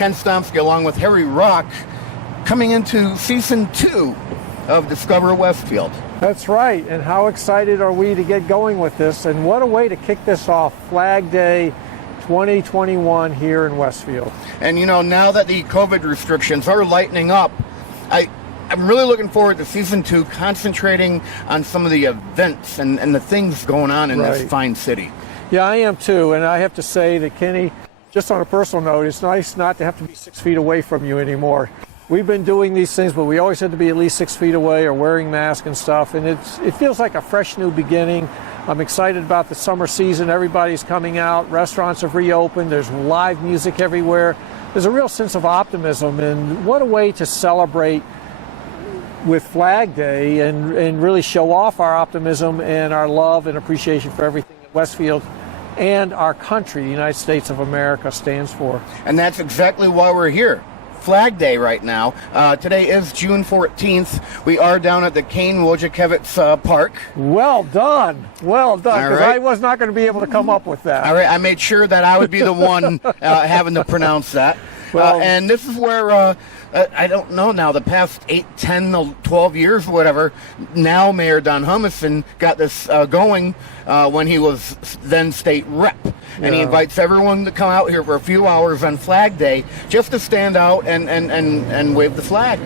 Ken Stomsky along with Harry Rock coming into season 2 of Discover Westfield. That's right, and how excited are we to get going with this, and what a way to kick this off, Flag Day 2021 here in Westfield. And you know, now that the COVID restrictions are lightening up, I'm really looking forward to season 2, concentrating on some of the events and the things going on in this fine city. Yeah, I am too, and I have to say that Kenny, just on a personal note, it's nice not to have to be 6 feet away from you anymore. We've been doing these things, but we always had to be at least 6 feet away or wearing masks and stuff, and it feels like a fresh new beginning. I'm excited about the summer season. Everybody's coming out. Restaurants have reopened. There's live music everywhere. There's a real sense of optimism, and what a way to celebrate with Flag Day and really show off our optimism and our love and appreciation for everything at Westfield and our country, the United States of America, stands for. And that's exactly why we're here. Flag Day right now. Today is June 14th. We are down at the Kane Wojciechowicz Park. Well done. Well done, because I was not going to be able to come up with that. All right, I made sure that I would be the one having to pronounce that. Well, and this is where, I don't know now, the past 8, 10, 12 years or whatever, now Mayor Don Humison got this going when he was then state rep. And he invites everyone to come out here for a few hours on Flag Day just to stand out and wave the flag.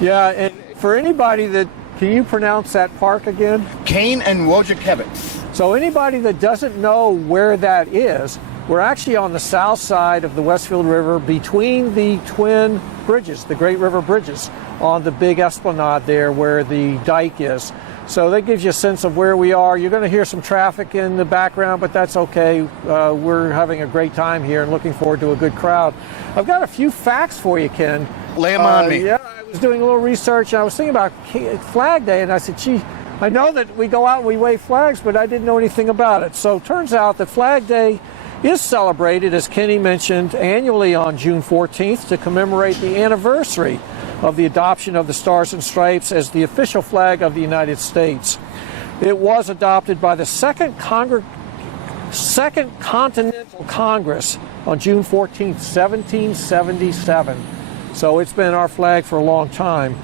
Yeah, and for anybody that, can you pronounce that park again? Kane and Wojciechowicz. So anybody that doesn't know where that is, we're actually on the south side of the Westfield River between the twin bridges, the Great River Bridges, on the big esplanade there where the dike is. So that gives you a sense of where we are. You're going to hear some traffic in the background, but that's okay. We're having a great time here and looking forward to a good crowd. I've got a few facts for you, Ken. Lay them on me. Yeah, I was doing a little research, and I was thinking about Flag Day, and I said, gee, I know that we go out and we wave flags, but I didn't know anything about it. So it turns out that Flag Day is celebrated, as Kenny mentioned, annually on June 14th to commemorate the anniversary of the adoption of the Stars and Stripes as the official flag of the United States. It was adopted by the Second Continental Congress on June 14th, 1777. So it's been our flag for a long time.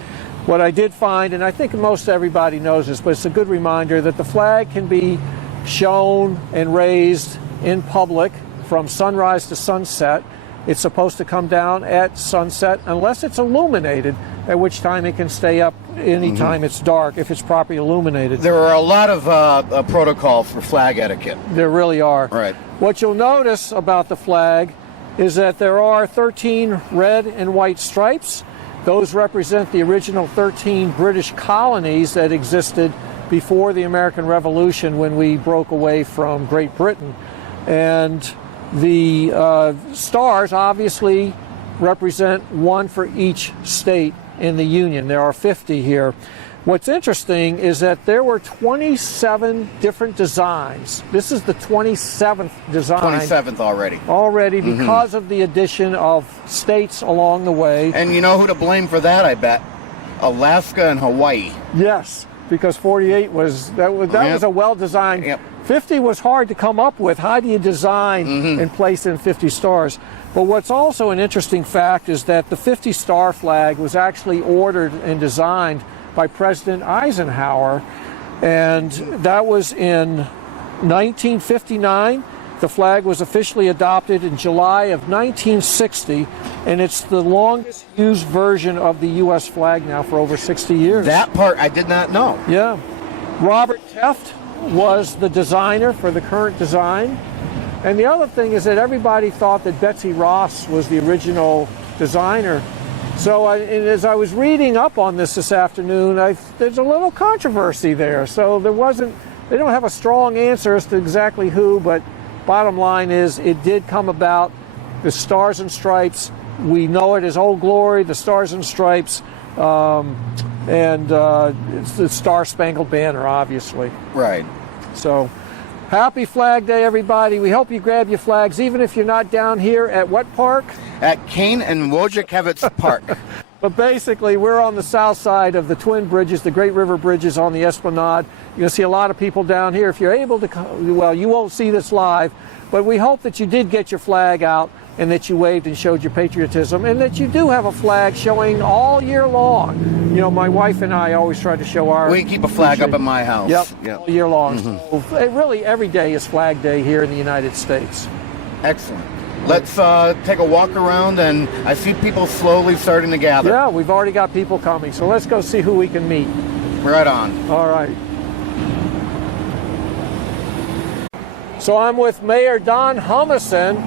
What I did find, and I think most everybody knows this, but it's a good reminder that the flag can be shown and raised in public from sunrise to sunset. It's supposed to come down at sunset unless it's illuminated, at which time it can stay up anytime it's dark if it's properly illuminated. There are a lot of protocols for flag etiquette. There really are. Right. What you'll notice about the flag is that there are 13 red and white stripes. Those represent the original 13 British colonies that existed before the American Revolution when we broke away from Great Britain. And the stars obviously represent one for each state in the Union. There are 50 here. What's interesting is that there were 27 different designs. This is the 27th design. 27th already. Already because of the addition of states along the way. And you know who to blame for that, I bet? Alaska and Hawaii. Yes, because 48 was, that was a well-designed. Yep. 50 was hard to come up with. How do you design and place in 50 stars? But what's also an interesting fact is that the 50-star flag was actually ordered and designed by President Eisenhower, and that was in 1959. The flag was officially adopted in July of 1960, and it's the longest used version of the U.S. flag now for over 60 years. That part I did not know. Yeah. Robert Teft was the designer for the current design. And the other thing is that everybody thought that Betsy Ross was the original designer. So and as I was reading up on this afternoon, there's a little controversy there. So they don't have a strong answer as to exactly who, but bottom line is it did come about. The Stars and Stripes, we know it as Old Glory, the Stars and Stripes, and it's the Star Spangled Banner, obviously. Right. So, happy Flag Day, everybody. We hope you grab your flags, even if you're not down here at what park? At Kane and Wojciechowicz Park. But basically, we're on the south side of the Twin Bridges, the Great River Bridges on the Esplanade. You're going to see a lot of people down here. If you're able to come, well, you won't see this live, but we hope that you did get your flag out and that you waved and showed your patriotism, and that you do have a flag showing all year long. You know, my wife and I always try to show our... We keep a flag up at my house. Yep. All year long. So really, every day is Flag Day here in the United States. Excellent. Let's take a walk around, and I see people slowly starting to gather. Yeah, we've already got people coming, so let's go see who we can meet. Right on. All right. So I'm with Mayor Don Humison.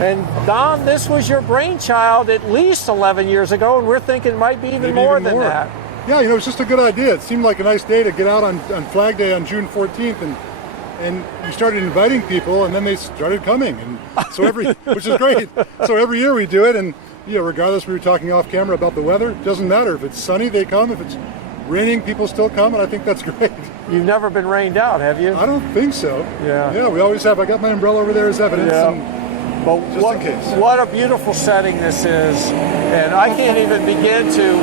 And Don, this was your brainchild at least 11 years ago, and we're thinking it might be even more than that. Yeah, it's just a good idea. It seemed like a nice day to get out on Flag Day on June 14th, and we started inviting people, and then they started coming, and so which is great. So every year we do it, and regardless, we were talking off camera about the weather. It doesn't matter if it's sunny, they come. If it's raining, people still come, and I think that's great. You've never been rained out, have you? I don't think so. Yeah. Yeah, we always have. I got my umbrella over there as evidence. Yeah. But what a beautiful setting this is, and I can't even begin to.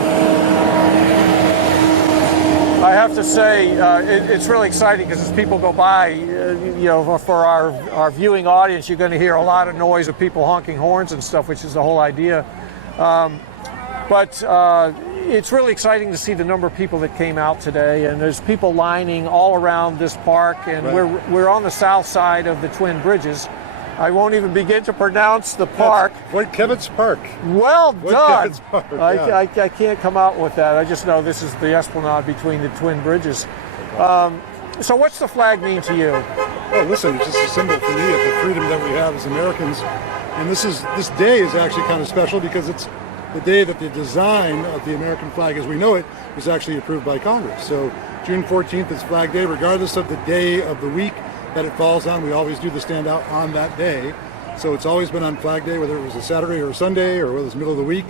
I have to say, it's really exciting because as people go by, for our viewing audience, you're going to hear a lot of noise of people honking horns and stuff, which is the whole idea. But it's really exciting to see the number of people that came out today, and there's people lining all around this park, and right. we're on the south side of the Twin Bridges. I won't even begin to pronounce the park. Wojciechowicz Park. Well done. Park, yeah. I can't come out with that. I just know this is the Esplanade between the Twin Bridges. So what's the flag mean to you? Oh, listen, it's just a symbol for me of the freedom that we have as Americans. And this day is actually kind of special because it's the day that the design of the American flag as we know it was actually approved by Congress. So June 14th is Flag Day, regardless of the day of the week that it falls on. We always do the stand out on that day. So it's always been on Flag Day, whether it was a Saturday or a Sunday or whether it was middle of the week.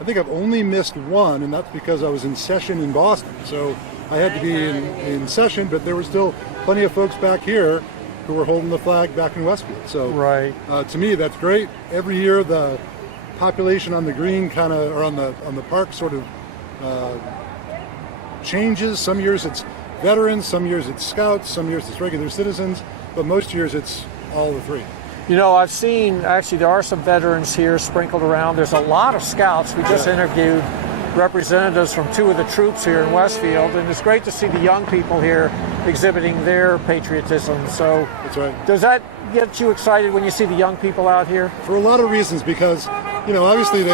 I think I've only missed one, and that's because I was in session in Boston. So I had to be in session, but there were still plenty of folks back here who were holding the flag back in Westfield. So right. To me, that's great. Every year the population on the green or on the park sort of changes. Some years it's veterans, some years it's scouts, some years it's regular citizens, but most years it's all the three. I've seen, actually, there are some veterans here sprinkled around. There's a lot of scouts. We just interviewed representatives from two of the troops here in Westfield, and it's great to see the young people here exhibiting their patriotism. So that's right. Does that get you excited when you see the young people out here? For a lot of reasons, because, obviously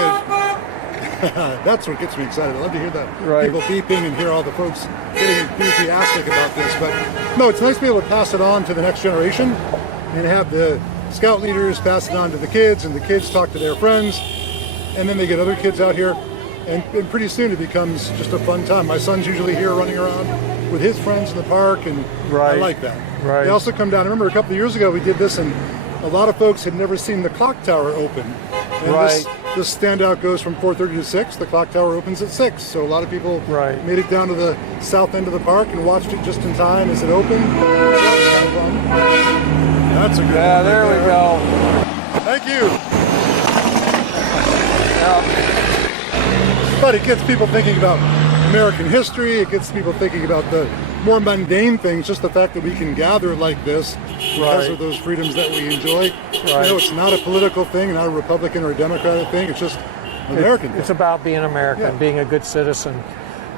that's what gets me excited. I love to hear that people beeping and hear all the folks getting enthusiastic about this. But no, it's nice to be able to pass it on to the next generation and have the scout leaders pass it on to the kids, and the kids talk to their friends, and then they get other kids out here, and pretty soon it becomes just a fun time. My son's usually here running around with his friends in the park, and I like that. Right. They also come down. I remember a couple of years ago we did this, and a lot of folks had never seen the clock tower open. And this standout goes from 4:30 to 6. The clock tower opens at 6. So a lot of people made it down to the south end of the park and watched it just in time as it opened. That's a good one. Yeah, there we go. Thank you. But it gets people thinking about American history. It gets people thinking about the more mundane things, just the fact that we can gather like this because of those freedoms that we enjoy. It's not a political thing, not a Republican or a Democratic thing. It's just an American thing. It's about being American, being a good citizen.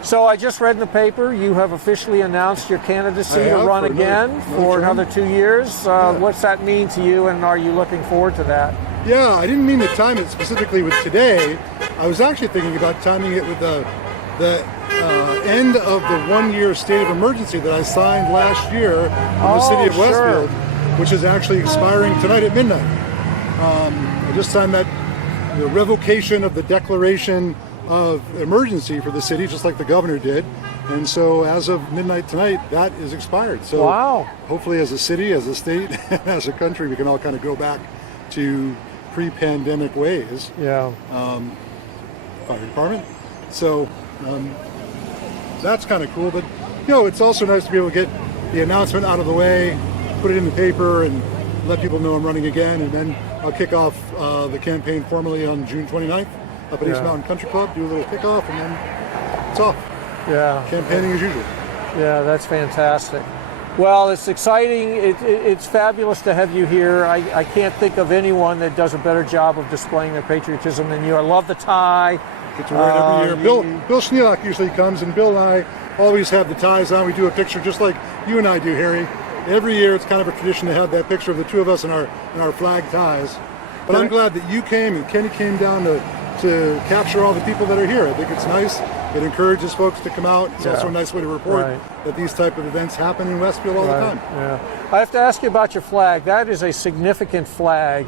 So I just read in the paper you have officially announced your candidacy to run again for another 2 years. What's that mean to you, and are you looking forward to that? Yeah, I didn't mean to time it specifically with today. I was actually thinking about timing it with the end of the 1-year state of emergency that I signed last year in the city of Westfield, which is actually expiring tonight at midnight. I just signed that, the revocation of the declaration of emergency for the city, just like the governor did. And so as of midnight tonight, that is expired. So wow. Hopefully as a city, as a state, as a country, we can all kind of go back to pre-pandemic ways. Yeah. Fire department. So that's kind of cool. But, it's also nice to be able to get the announcement out of the way, put it in the paper, and let people know I'm running again. And then I'll kick off the campaign formally on June 29th up at East Mountain Country Club, do a little kickoff, and then it's off. Yeah. Campaigning as usual. Yeah, that's fantastic. Well, it's exciting. It's fabulous to have you here. I can't think of anyone that does a better job of displaying their patriotism than you. I love the tie. Get to wear it every year. Bill Schneelock usually comes, and Bill and I always have the ties on. We do a picture just like you and I do, Harry. Every year it's kind of a tradition to have that picture of the two of us in our flag ties. But I'm glad that you came and Kenny came down to capture all the people that are here. I think it's nice. It encourages folks to come out. It's also a nice way to report that these type of events happen in Westfield all the time. Yeah. I have to ask you about your flag. That is a significant flag.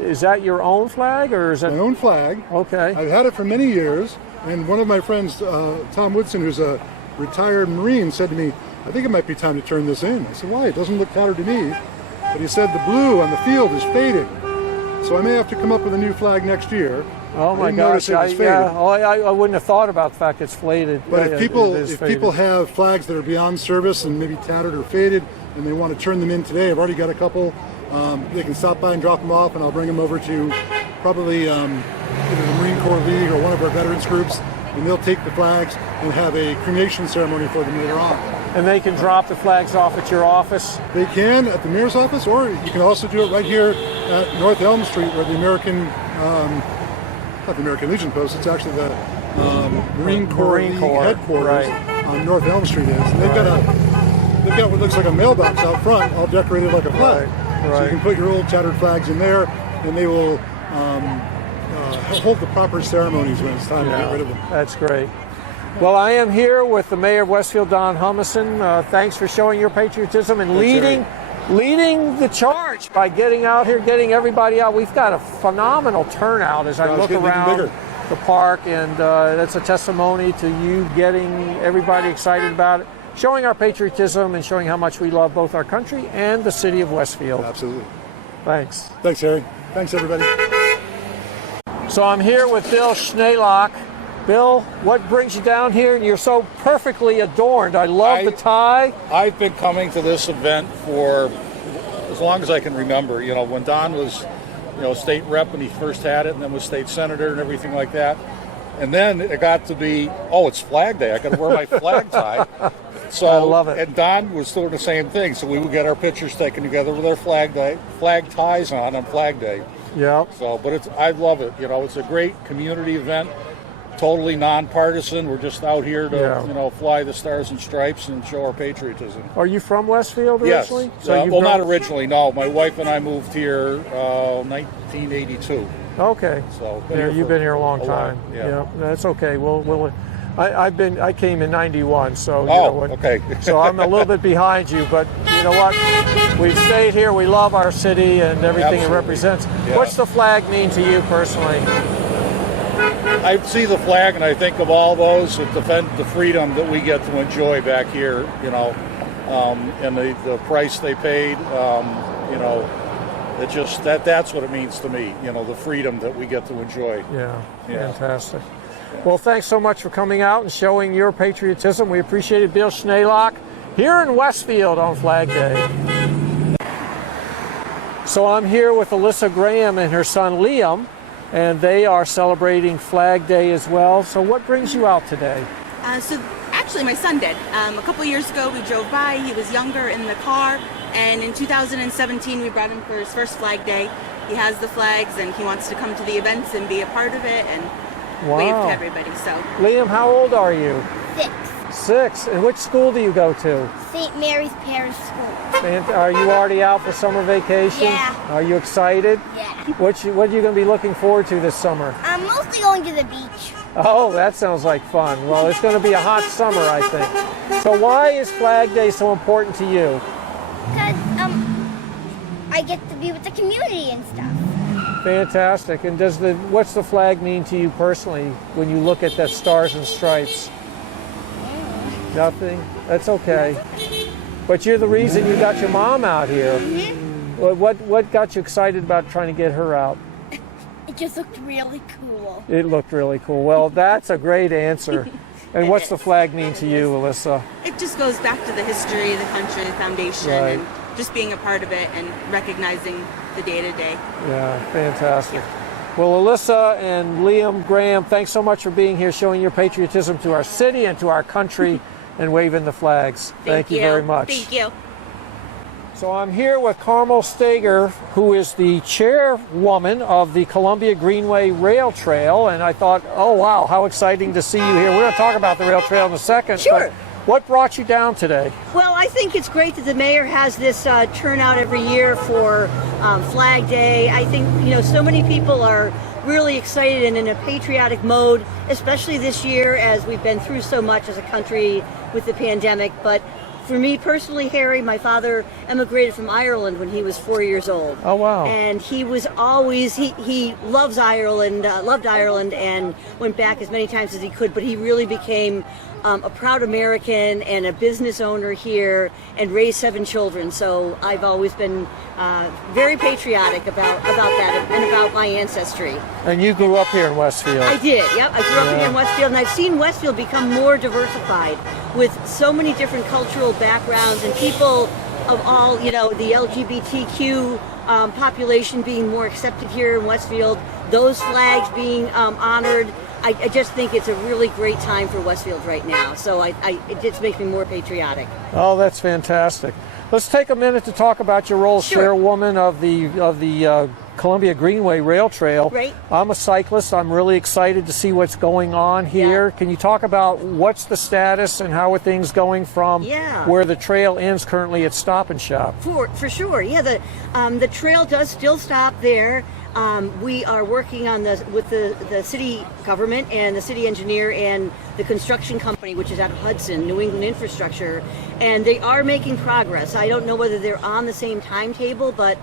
Is that your own flag, or is that my own flag? Okay. I've had it for many years, and one of my friends, Tom Woodson, who's a retired Marine, said to me, "I think it might be time to turn this in." I said, "Why? It doesn't look tattered to me." But he said the blue on the field is fading, so I may have to come up with a new flag next year. Oh my gosh! I wouldn't have thought about the fact it's faded. But if people have flags that are beyond service and maybe tattered or faded, and they want to turn them in today, I've already got a couple. They can stop by and drop them off, and I'll bring them over to probably either the Marine Corps League or one of our veterans groups, and they'll take the flags and have a cremation ceremony for them later on. And they can drop the flags off at your office? They can at the mayor's office, or you can also do it right here at North Elm Street, where the American, not the American Legion post, it's actually the Marine Corps League headquarters on North Elm Street is. And they've got what looks like a mailbox out front, all decorated like a flag. So you can put your old tattered flags in there, and they will hold the proper ceremonies when it's time to get rid of them. That's great. Well, I am here with the Mayor of Westfield, Don Humison. Thanks for showing your patriotism and leading the charge by getting out here, getting everybody out. We've got a phenomenal turnout as I look around the park, and that's a testimony to you getting everybody excited about it, showing our patriotism and showing how much we love both our country and the city of Westfield. Absolutely. Thanks. Thanks, Harry. Thanks, everybody. So I'm here with Bill Schneelock. Bill, what brings you down here? You're so perfectly adorned. I love the tie. I've been coming to this event for as long as I can remember. When Don was, state rep when he first had it, and then was state senator and everything like that. And then it got to be, it's Flag Day. I got to wear my flag tie. So I love it. And Don was doing the same thing. So we would get our pictures taken together with our flag ties on Flag Day. Yeah. So, but I love it. It's a great community event. Totally nonpartisan. We're just out here to, fly the stars and stripes and show our patriotism. Are you from Westfield originally? Yes. So not originally. No, my wife and I moved here 1982. Okay. So you've been here a long time. Yeah, that's okay. I came in '91, so okay. So I'm a little bit behind you, but you know what? We've stayed here. We love our city and everything it represents. Yeah. What's the flag mean to you personally? I see the flag and I think of all those that defend the freedom that we get to enjoy back here, and the price they paid, it just that's what it means to me, the freedom that we get to enjoy. Yeah. Fantastic. Well, thanks so much for coming out and showing your patriotism. We appreciate it. Bill Schneelock here in Westfield on Flag Day. So I'm here with Alyssa Graham and her son Liam, and they are celebrating Flag Day as well. So what brings you out today? So actually my son did. A couple years ago we drove by, he was younger in the car, and in 2017 we brought him for his first Flag Day. He has the flags and he wants to come to the events and be a part of it and wave to everybody. So Liam, how old are you? 6. 6. And which school do you go to? St. Mary's Parish School. And are you already out for summer vacation? Yeah. Are you excited? Yeah. What are you going to be looking forward to this summer? I'm mostly going to the beach. Oh, that sounds like fun. Well, it's going to be a hot summer, I think. So why is Flag Day so important to you? Because I get to be with the community and stuff. Fantastic. And what's the flag mean to you personally when you look at that stars and stripes? Nothing? That's okay. But you're the reason you got your mom out here. What got you excited about trying to get her out? It just looked really cool. It looked really cool. Well, that's a great answer. And what's the flag mean to you, Alyssa? It just goes back to the history of the country, the foundation, Right. and just being a part of it and recognizing the day-to-day. Yeah, fantastic. Well, Alyssa and Liam Graham, thanks so much for being here, showing your patriotism to our city and to our country and waving the flags. Thank you very much. Thank you. So I'm here with Carmel Stager, who is the chairwoman of the Columbia Greenway Rail Trail, and I thought, oh wow, how exciting to see you here. We're going to talk about the rail trail in a second. Sure. But what brought you down today? Well, I think it's great that the mayor has this turnout every year for Flag Day. I think, so many people are really excited and in a patriotic mode, especially this year as we've been through so much as a country with the pandemic. But for me personally, Harry, my father emigrated from Ireland when he was 4 years old. Oh, wow. And he was always, he loves Ireland, loved Ireland, and went back as many times as he could, but he really became a proud American and a business owner here and raised 7 children. So I've always been very patriotic about that and about my ancestry. And you grew up here in Westfield. I did, yep. I grew up here in Westfield, and I've seen Westfield become more diversified with so many different cultural backgrounds and people of all, the LGBTQ population being more accepted here in Westfield, those flags being honored. I just think it's a really great time for Westfield right now. So it just makes me more patriotic. Oh, that's fantastic. Let's take a minute to talk about your role as Sure. chairwoman of the Columbia Greenway Rail Trail. Right. I'm a cyclist. I'm really excited to see what's going on here. Can you talk about what's the status and how are things going from where the trail ends currently at Stop and Shop? For sure, yeah. The trail does still stop there. We are working on with the city government and the city engineer and the construction company, which is out of Hudson, New England Infrastructure, and they are making progress. I don't know whether they're on the same timetable, but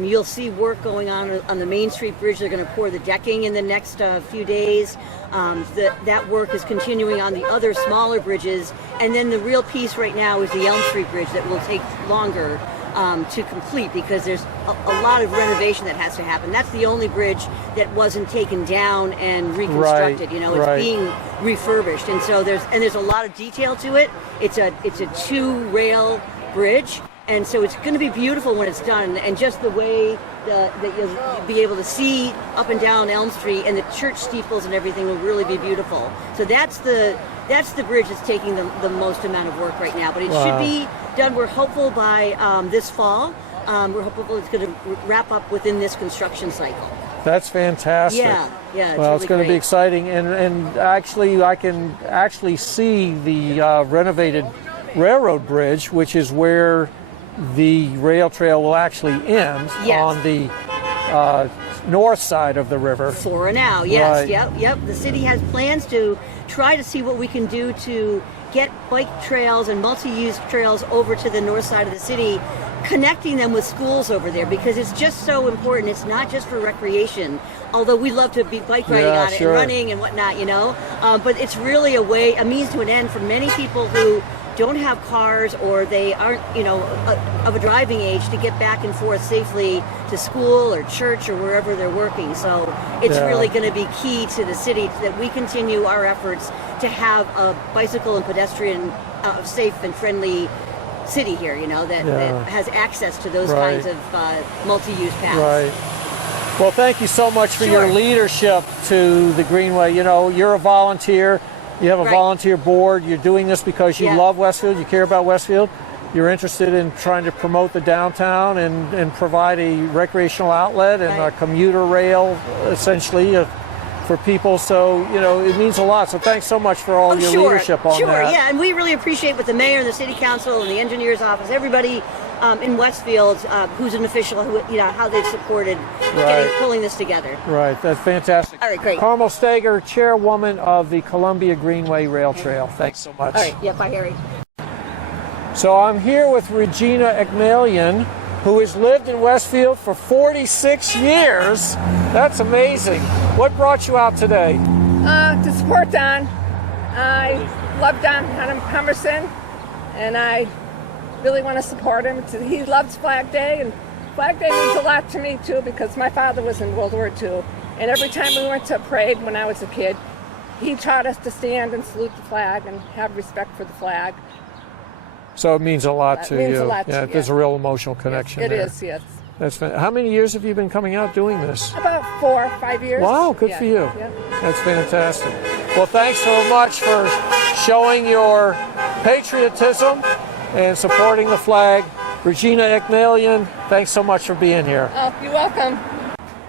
you'll see work going on the Main Street Bridge. They're going to pour the decking in the next few days. That work is continuing on the other smaller bridges, and then the real piece right now is the Elm Street Bridge that will take longer to complete because there's a lot of renovation that has to happen. That's the only bridge that wasn't taken down and reconstructed. Right, it's being refurbished, and so there's a lot of detail to it. It's a 2-rail bridge, and so it's going to be beautiful when it's done. And just the way that you'll be able to see up and down Elm Street and the church steeples and everything will really be beautiful. So that's the bridge that's taking the most amount of work right now, but it should be done. We're hopeful by this fall. We're hopeful it's going to wrap up within this construction cycle. That's fantastic. Yeah. Well, it's going to be great. exciting, and actually, I can actually see the renovated railroad bridge, which is where the rail trail will actually end on the north side of the river. For now, yes. Right. Yep. The city has plans to try to see what we can do to get bike trails and multi-use trails over to the north side of the city, connecting them with schools over there, because it's just so important. It's not just for recreation, although we love to be bike riding on it and running and whatnot, but it's really a means to an end for many people who don't have cars or they aren't, of a driving age to get back and forth safely to school or church or wherever they're working. So it's really going to be key to the city that we continue our efforts to have a bicycle and pedestrian safe and friendly city here, that has access to those kinds of multi-use paths. Right. Well, thank you so much for your leadership to the Greenway. You're a volunteer. You have a volunteer board. You're doing this because you love Westfield. You care about Westfield. You're interested in trying to promote the downtown and provide a recreational outlet and a commuter rail, essentially, for people. So, it means a lot. So thanks so much for all your leadership on that. Sure, yeah. And we really appreciate what the mayor and the city council and the engineer's office, everybody in Westfield who's an official, how they've supported pulling this together. Right, that's fantastic. All right, great. Carmel Stager, chairwoman of the Columbia Greenway Rail Trail. Thanks so much. All right, bye, Harry. So I'm here with Regina Ekmalian, who has lived in Westfield for 46 years. That's amazing. What brought you out today? To support Don. I love Don Hummerson, and I really want to support him. He loves Flag Day, and Flag Day means a lot to me too, because my father was in World War II, and every time we went to a parade when I was a kid, he taught us to stand and salute the flag and have respect for the flag. So it means a lot to you. It means a lot to There's a real emotional connection It there. is, yes. That's how many years have you been coming out doing this? About 4 or 5 years. Wow, good for you. Yeah. That's fantastic. Well, thanks so much for showing your patriotism and supporting the flag. Regina Ekmalian, thanks so much for being here. Oh, you're welcome.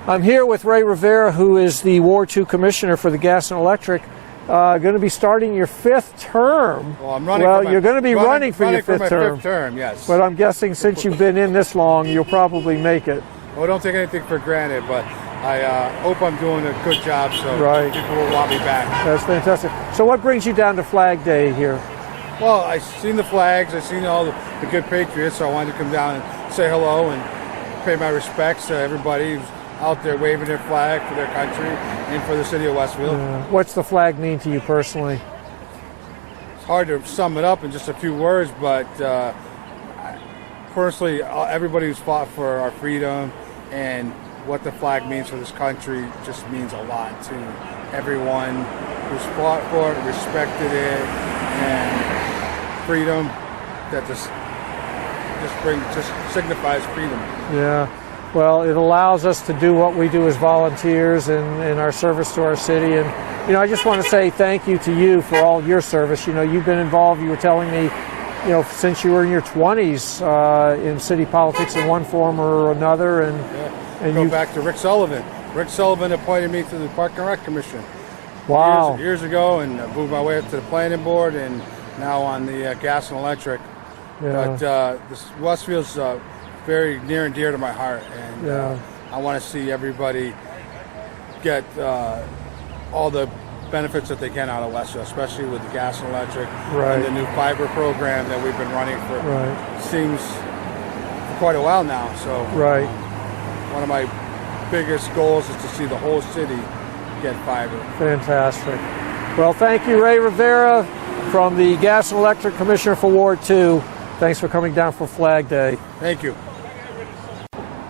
I'm here with Ray Rivera, who is the Ward 2 Commissioner for the Gas and Electric. Going to be starting your 5th term. Well, I'm running. Well, you're going to be running for your 5th my term. 5th term, yes. But I'm guessing since you've been in this long, you'll probably make it. Well, don't take anything for granted, but I hope I'm doing a good job, so people will want me back. That's fantastic. So what brings you down to Flag Day here? Well, I've seen the flags, I've seen all the good patriots, so I wanted to come down and say hello and pay my respects to everybody who's out there waving their flag for their country and for the city of Westfield. What's the flag mean to you personally? It's hard to sum it up in just a few words, but personally, everybody who's fought for our freedom and what the flag means for this country just means a lot to everyone who's fought for it, respected it, and freedom that just signifies freedom. Yeah. Well, it allows us to do what we do as volunteers in our service to our city. And, I just want to say thank you to you for all your service. You've been involved, you were telling me, since you were in your 20s in city politics in one form or another. And go back to Rick Sullivan. Rick Sullivan appointed me to the Park and Rec Commission. Wow. Years ago, and moved my way up to the planning board, and now on the gas and electric. Yeah. But Westfield's very near and dear to my heart, and I want to see everybody get all the benefits that they can out of Westfield, especially with the gas and electric and the new fiber program that we've been running for seems for quite a while now. So one of my biggest goals is to see the whole city get fiber. Fantastic. Well, thank you, Ray Rivera, from the Gas and Electric Commissioner for Ward 2. Thanks for coming down for Flag Day. Thank you.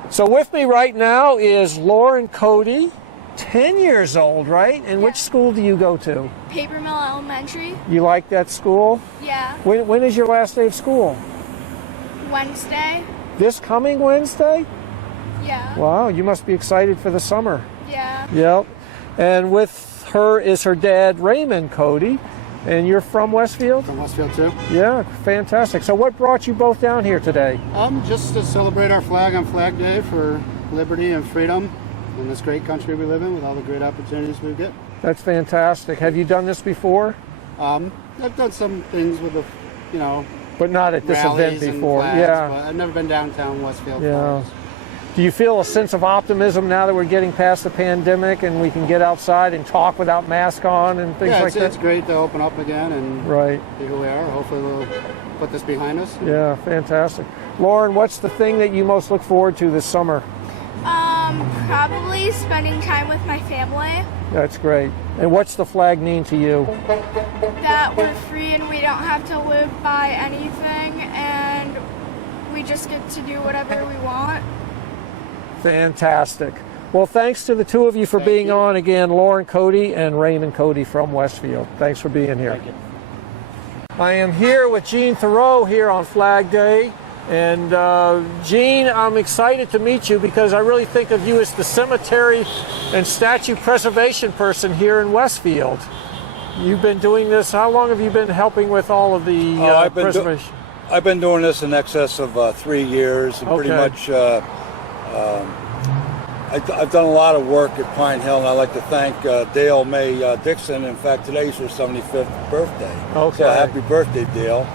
So with me right now is Lauren Cody, 10 years old, right? And which school do you go to? Paper Mill Elementary. You like that school? Yeah. When is your last day of school? Wednesday. This coming Wednesday? Yeah. Wow, you must be excited for the summer. Yeah. Yep. And with her is her dad, Raymond Cody. And you're from Westfield? From Westfield too. Yeah, fantastic. So what brought you both down here today? Just to celebrate our flag on Flag Day for liberty and freedom in this great country we live in with all the great opportunities we get. That's fantastic. Have you done this before? I've done some things with the, but not at this event before. Flags, but I've never been downtown Westfield. Yeah. Do you feel a sense of optimism now that we're getting past the pandemic and we can get outside and talk without masks on and things like that? It's great to open up again and be who we are. Hopefully we'll put this behind us. Yeah, fantastic. Lauren, what's the thing that you most look forward to this summer? Probably spending time with my family. That's great. And what's the flag mean to you? That we're free and we don't have to live by anything, and we just get to do whatever we want. Fantastic. Well, thanks to the two of you for being on again, Lauren Cody and Raymond Cody from Westfield. Thanks for being here. Thank you. I am here with Jean Thoreau here on Flag Day. And Jean, I'm excited to meet you because I really think of you as the cemetery and statue preservation person here in Westfield. You've been doing this, how long have you been helping with all of the preservation? I've been doing this in excess of 3 years, and pretty much I've done a lot of work at Pine Hill, and I'd like to thank Dale May Dixon. In fact, today's her 75th birthday. Okay. So happy birthday, Dale.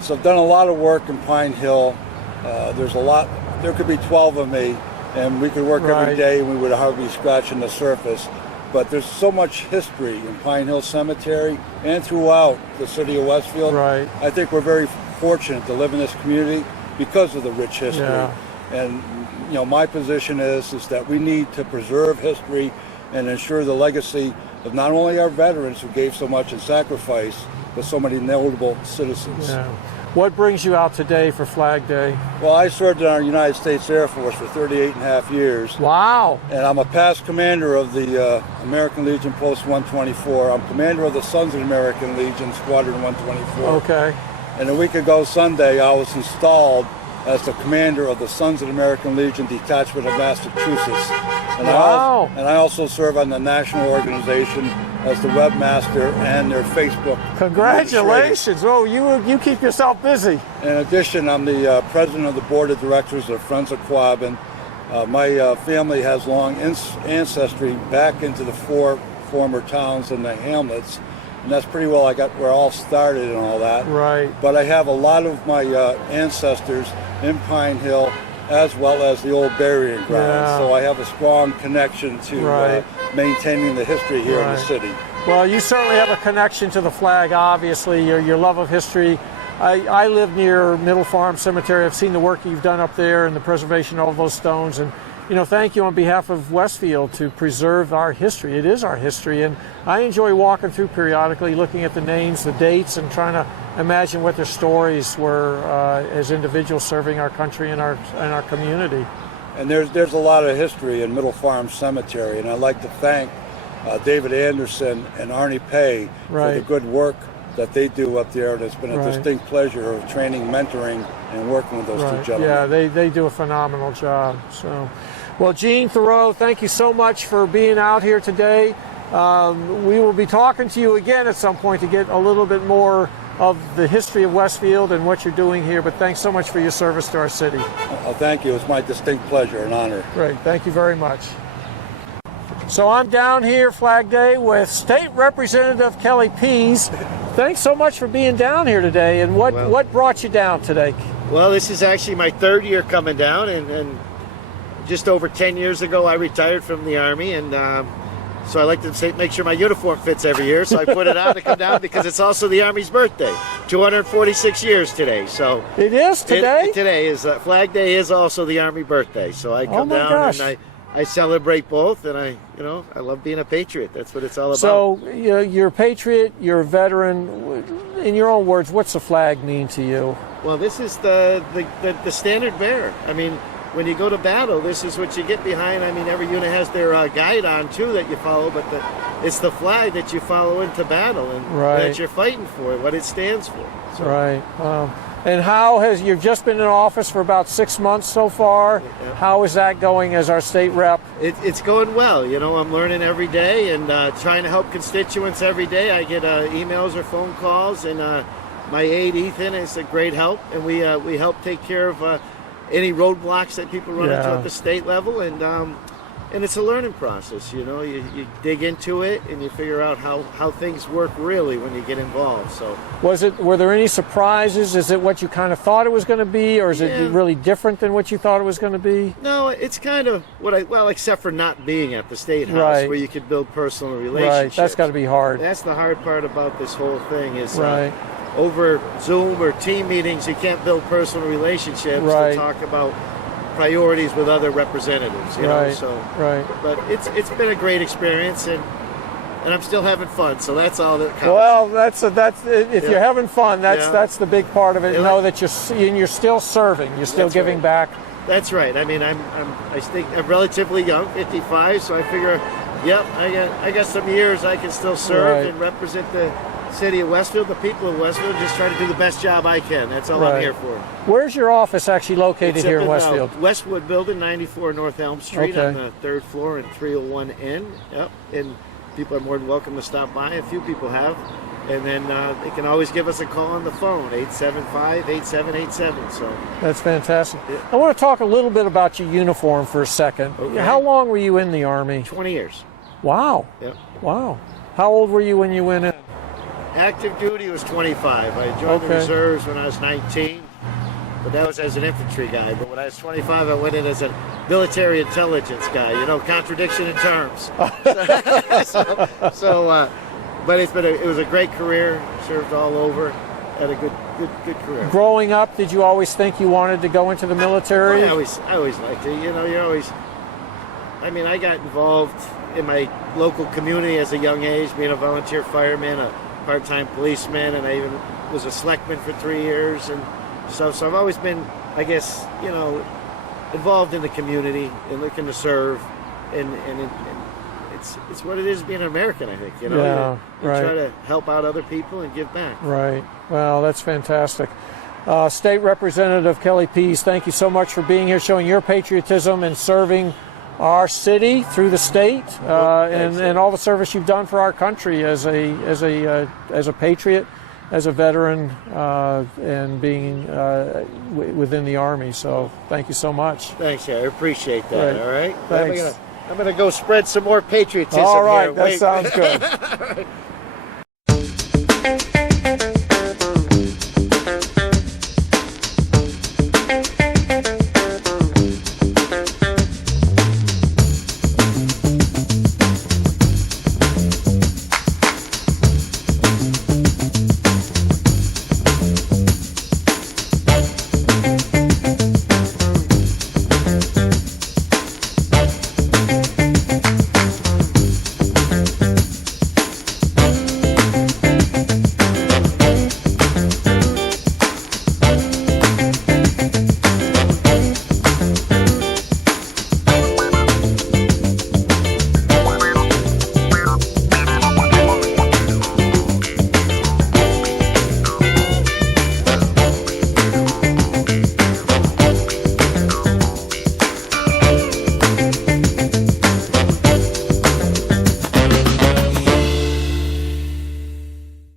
So I've done a lot of work in Pine Hill. There's a lot, there could be 12 of me, and we could work every day and we would hardly be scratching the surface. But there's so much history in Pine Hill Cemetery and throughout the city of Westfield. I think we're very fortunate to live in this community because of the rich history. Yeah. And my position is that we need to preserve history and ensure the legacy of not only our veterans who gave so much in sacrifice, but so many notable citizens. Yeah. What brings you out today for Flag Day? Well, I served in our United States Air Force for 38 and a half years. Wow. And I'm a past commander of the American Legion Post 124. I'm commander of the Sons of the American Legion, Squadron 124. Okay. And a week ago Sunday, I was installed as the commander of the Sons of the American Legion Detachment of Massachusetts. And wow. I also serve on the national organization as the webmaster and their Facebook. Congratulations! Oh, you keep yourself busy. In addition, I'm the president of the board of directors of Friends of Quabbin. My family has long ancestry back into the 4 former towns and the hamlets, and that's pretty well where it all started and all that. Right. But I have a lot of my ancestors in Pine Hill, as well as the old burying ground. Yeah. So I have a strong connection to maintaining the history here in the city. Well, you certainly have a connection to the flag, obviously, your love of history. I live near Middle Farm Cemetery. I've seen the work you've done up there and the preservation of all those stones. And, thank you on behalf of Westfield to preserve our history. It is our history. And I enjoy walking through periodically, looking at the names, the dates, and trying to imagine what their stories were as individuals serving our country and our community. And there's a lot of history in Middle Farm Cemetery, and I'd like to thank David Anderson and Arnie Pay for the good work that they do up there. And it's been a distinct pleasure of training, mentoring, and working with those two gentlemen. Yeah, they do a phenomenal job. So, well, Gene Thoreau, thank you so much for being out here today. We will be talking to you again at some point to get a little bit more of the history of Westfield and what you're doing here, but thanks so much for your service to our city. Oh, thank you. It's my distinct pleasure and honor. Great. Thank you very much. So I'm down here, Flag Day, with State Representative Kelly Pease. Thanks so much for being down here today. And what brought you down today? Well, this is actually my 3rd year coming down, and just over 10 years ago I retired from the Army, and so I like to make sure my uniform fits every year, so I put it on to come down because it's also the Army's birthday. 246 years today. So it is today? Today is Flag Day is also the Army birthday. So I come down and I celebrate both, and I love being a patriot. That's what it's all about. So you're a patriot, you're a veteran. In your own words, what's the flag mean to you? Well, this is the standard bearer. I mean, when you go to battle, this is what you get behind. I mean, every unit has their guide on too that you follow, but it's the flag that you follow into battle and that you're fighting for, what it stands for. So. Right. And you've just been in office for about 6 months so far? Yeah. How is that going as our state rep? It's going well. I'm learning every day and trying to help constituents every day. I get emails or phone calls, and my aide Ethan is a great help, and we help take care of any roadblocks that people run into at the state level, and it's a learning process. You dig into it and you figure out how things work really when you get involved. So were there any surprises? Is it what you kind of thought it was going to be, or is it really different than what you thought it was going to be? No, it's kind of except for not being at the State House where you could build personal relationships. Right, that's got to be hard. That's the hard part about this whole thing is over Zoom or team meetings, you can't build personal relationships to talk about priorities with other representatives. You know, so but it's been a great experience, and I'm still having fun. So that's all that counts. Well, that's if you're having fun, that's the big part of it. You know that you're still serving, you're still giving back. That's right. I mean, I think I'm relatively young, 55, so I figure, I got some years I can still serve and represent the city of Westfield, the people of Westfield, just try to do the best job I can. That's all I'm here for. Where's your office actually located here in Westfield? Westwood Building, 94 North Elm Street on the 3rd floor in 301N. Yep, and people are more than welcome to stop by. A few people have. And then they can always give us a call on the phone, 875-8787. So that's fantastic. Yeah. I want to talk a little bit about your uniform for a second. Okay. How long were you in the Army? 20 years. Wow. Yep. Wow. How old were you when you went in? Active duty was 25. I joined the reserves when I was 19, but that was as an infantry guy. But when I was 25, I went in as a military intelligence guy. Contradiction in terms. But it was a great career. Served all over. Had a good career. Growing up, did you always think you wanted to go into the military? I always liked it. You know, you're always. I mean, I got involved in my local community as a young age, being a volunteer fireman, a part-time policeman, and I even was a selectman for 3 years and stuff. So I've always been, I guess, you know, involved in the community and looking to serve, and it's what it is being an American, I think. You know, Yeah, you right. try to help out other people and give back. Right. Well, that's fantastic. State Representative Kelly Pease, thank you so much for being here, showing your patriotism and serving our city through the state, and all the service you've done for our country as a patriot, as a veteran, and being within the Army. So thank you so much. Thanks, I appreciate that. Right. All right. Thanks. I'm gonna go spread some more patriotism. All right, here. that Wait. sounds good.